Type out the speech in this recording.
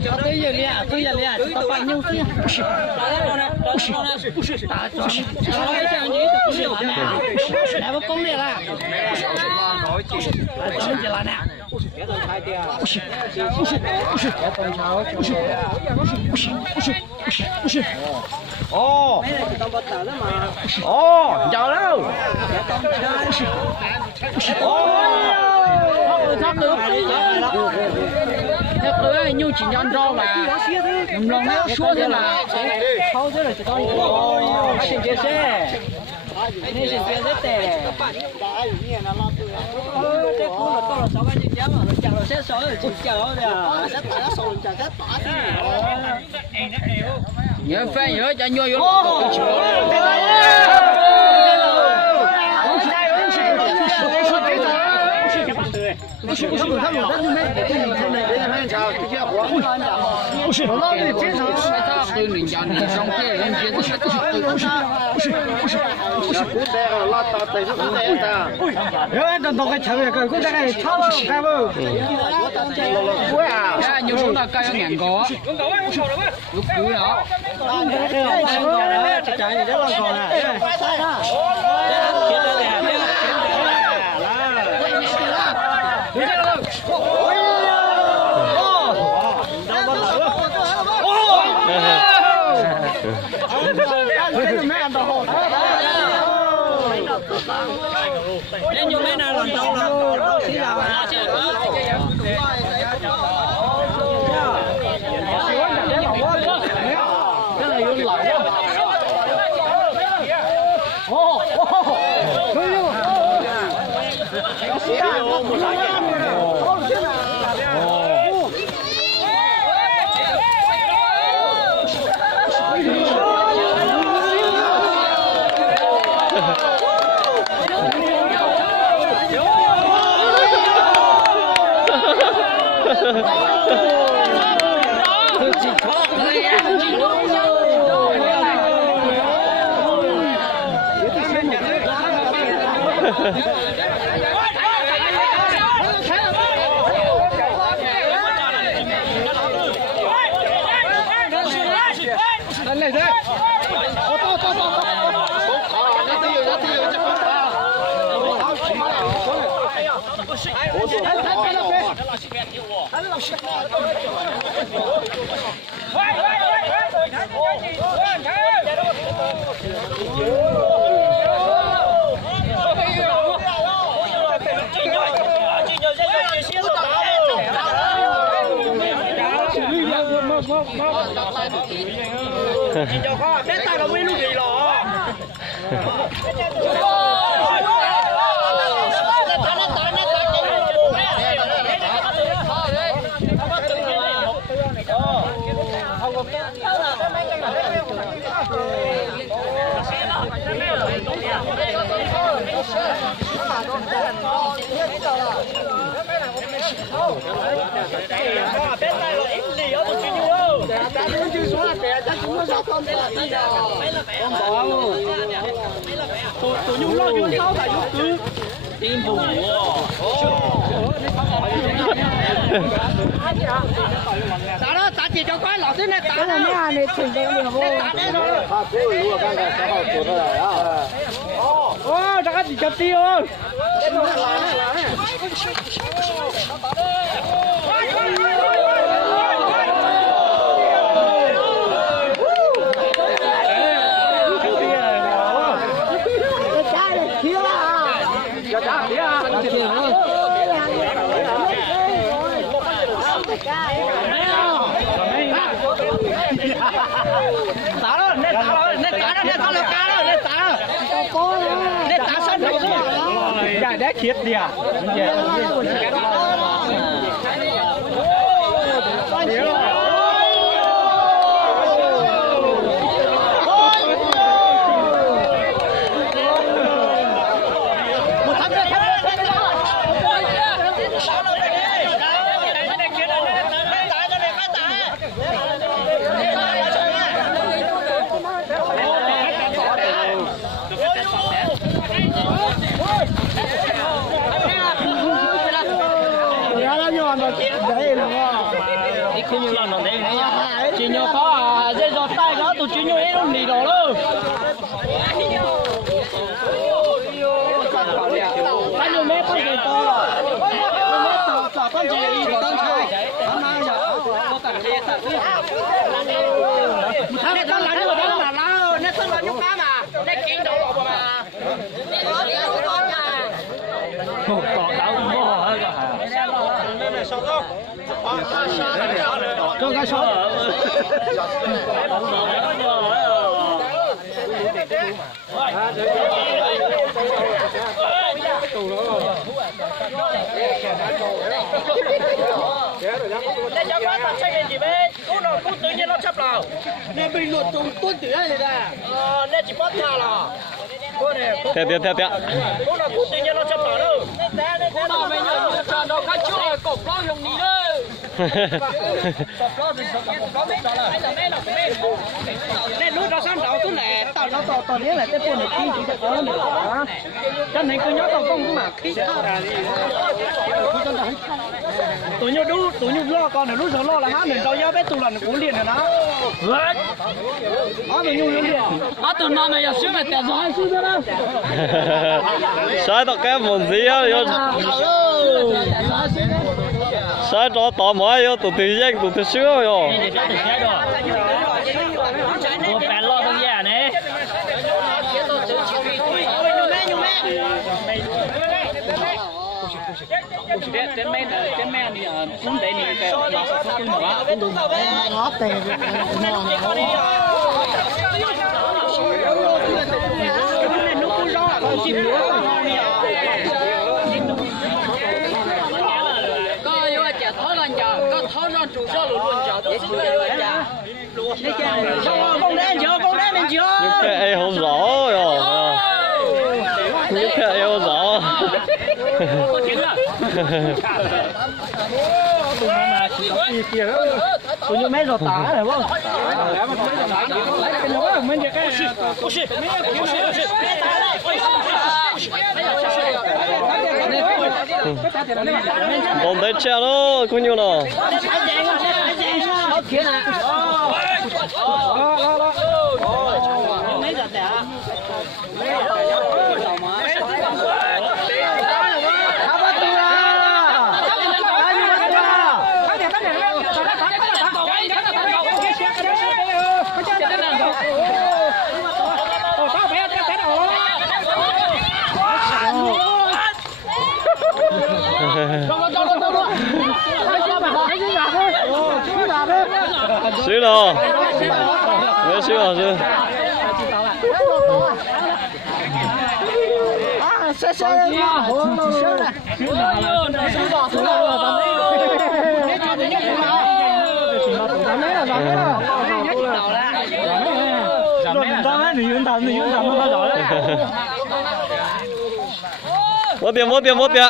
对呀练，对呀练，这把牛筋。不是，不是，打抓是，这样你不是完了，来我攻略了，怎么了呢？不是，哦，哦，giàu đâu? Thế tới nhiều chỉ nhon rau mà lòng nó xua thế là thâu thế là chỉ con xin chia sẻ nên xin chia rất tệ thế cũng là to là 6 anh chị cháu mà chào là sẽ sói rồi chị chào rồi sẽ tả sầu chào sẽ tả nhớ phải nhớ cho nhoi vô不是，他们没给你们那场直接活，不是，老的经常对人家你上别人别的是不是，古代啊，拉倒在这古代的，有人等到个车个，古代个超市干不？我呀，哎，你说那该有两个，有苦了，这讲你这老高了，lên vô mấy nào lần đầu là xí nào mà cái này vô lẩu来来，你就看，别打个围路给了。tụi nhung lo vô sáu tại vô cứ tim bù打了打几条块，老师那打了没啊？你请的有不？打的了。他可以，如果刚才正好做出来啊。哦，这个比较低哦。打了，那打了，那打了，那打了，打了，那打了，那打三头去，呀，那切的呀， chuyện nhiều lần đấy chuyện nhiều khó à dễ dọt tay đó tụi chuyện nhiều hết luôn đi đó luôn bao nhiêu mét con gì to mét to con gì con trai nét con là nó nét con là nhúc cá mà nét kiến đầu lọt mà cỏ đào mỏ hết rồi cho cái số để cho quán tao xây gì bé, cô nào cô tự nhiên nó chấp nào, để bình luận trong tuần tử hay là, nên chỉ bắt thà là, cô này, theo. cô nào cô tự nhiên nó chấp nào đâu, cô nào bây giờ cho nó cá chua cột lo dùng đi đâu, cột lo thì cột lo biết là nên lúc đó sáng đầu tôi lại tao nó to nhớ là cái này khi chỉ được ở nữa, cho nên cứ nhớ tao không cũng mà khi tụi nhau lo con này lúc giờ lo là hát mình tao nhớ bé tụi lần cũng liền rồi đó, tụi nhau liền, tụi nó mày giờ xíu mày tẹt vào hai xíu nữa đó, sai tao cái món gì á, sai cho tao mới yo tụi tự giác tụi sướng yo. Tôi bèn lo tôi già này. Trên men thì cũng để mình cái cái nữa cũng được ngót tiền tháo ra chủ số luôn chờ tôi xin về nhà con đen chưa Nhúc cái ai không rõ rồi nhúc cái ai không rõ tụi như mấy rồi tả rồi không còn đấy treo nó có nhiêu nào xíu nào mấy xíu nào xíu mất tiền